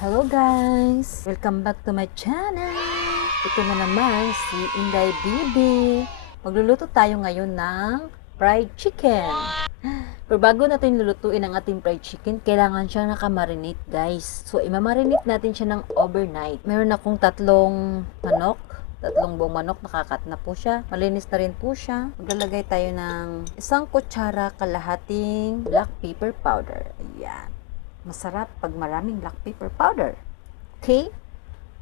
Hello guys! Welcome back to my channel! Ito na naman si Inday Bibi. Magluluto tayo ngayon ng fried chicken. Pero bago natin lulutuin ang ating fried chicken, kailangan siyang nakamarinate guys. So imamarinate natin siya ng overnight. Meron akong tatlong buong manok, nakakat na po siya. Malinis na rin po siya. Maglalagay tayo ng 1 kutsara kalahating black pepper powder. Ayan. Masarap pag maraming black pepper powder. Okay?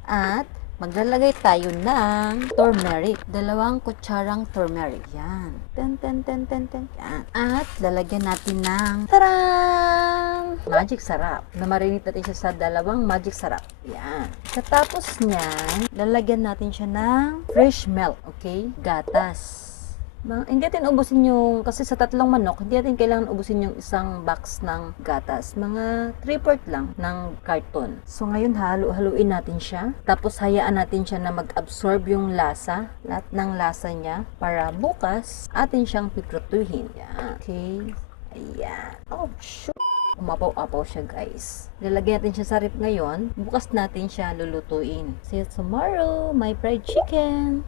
At maglalagay tayo ng turmeric. 2 kutsarang turmeric. Yan. Yan. At lalagyan natin ng tarang! Magic sarap. Namarinate natin siya sa 2 magic sarap. Yan. Katapos niyan, lalagyan natin siya ng fresh milk. Okay? Gatas. Hindi natin ubusin yung, kasi sa 3 manok, hindi natin kailangan ubusin yung 1 box ng gatas. Mga 3/4 lang ng karton. So ngayon, halu-haluin natin siya. Tapos hayaan natin siya na mag-absorb yung lasa, lahat ng lasa niya, para bukas atin siyang piprutuhin. Yan. Okay. Ayan. Oh, shoot. Umapaw-apaw siya guys. Lalagyan natin siya sa ref ngayon. Bukas natin siya lulutuin. See you tomorrow, my fried chicken.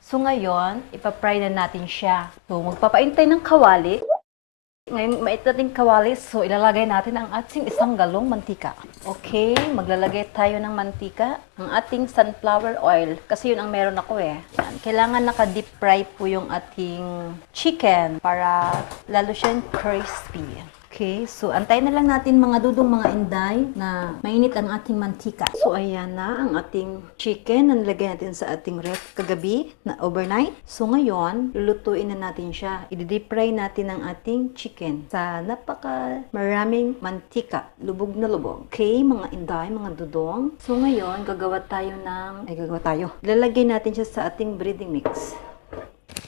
So ngayon, ipapry na natin siya. So magpapaintay ng kawali. Ngayon, mait natin kawali. So ilalagay natin ang ating 1 galong mantika. Okay, maglalagay tayo ng mantika. Ang ating sunflower oil. Kasi yun ang meron ako eh. Yan. Kailangan naka-deep fry po yung ating chicken para lalo siyang crispy. Okay, so antayin na lang natin mga dudong mga inday na mainit ang ating mantika. So ayan na ang ating chicken na nilagay natin sa ating ref kagabi na overnight. So ngayon, lulutuin na natin siya. I-deep fry natin ang ating chicken sa maraming mantika. Lubog na lubog. Okay, mga inday, mga dudong. So ngayon, lalagay natin siya sa ating breading mix.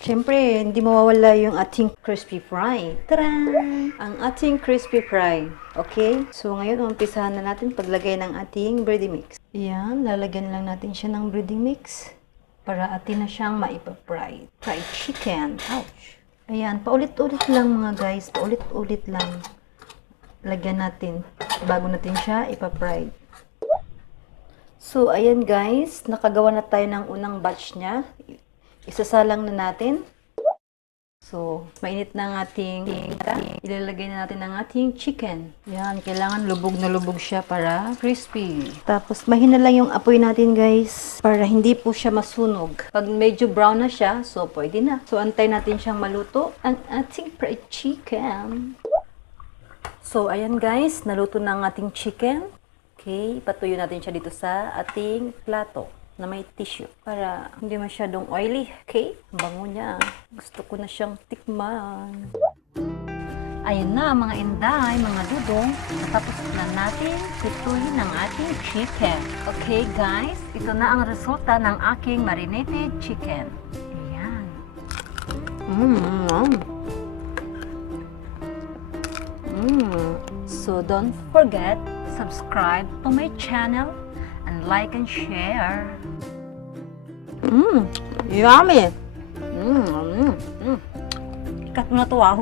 Siyempre, hindi mawawala yung ating crispy fry. Tadaan! Ang ating crispy fry. Okay? So, ngayon, umpisahan na natin paglagay ng ating breading mix. Ayan, lalagyan lang natin siya ng breading mix para atin na siyang maipa-fry. Fried chicken. Ouch! Ayan, paulit-ulit lang mga guys. Paulit-ulit lang. Lagyan natin bago natin siya ipa-fry. So, ayan guys. Nakagawa na tayo ng unang batch niya. Isasalang na natin. So, mainit na ang ating ilalagay na natin ang ating chicken. Yan, kailangan lubog na lubog siya para crispy. Tapos, mahina lang yung apoy natin guys para hindi po siya masunog. Pag medyo brown na siya, so pwede na. So, antay natin siyang maluto ang ating fried chicken. So, ayan guys, naluto na ang ating chicken. Okay, patuyo natin siya dito sa ating plato na may tissue para hindi masyadong oily. Okay? Bango niya. Gusto ko na siyang tikman. Ayun na mga inday, mga dudong. Natapos na natin pituhin ang ating chicken. Okay guys, ito na ang resulta ng aking marinated chicken. Ayan. So don't forget, subscribe to my channel and like and share. Yummy! Ikat mo na to, wow.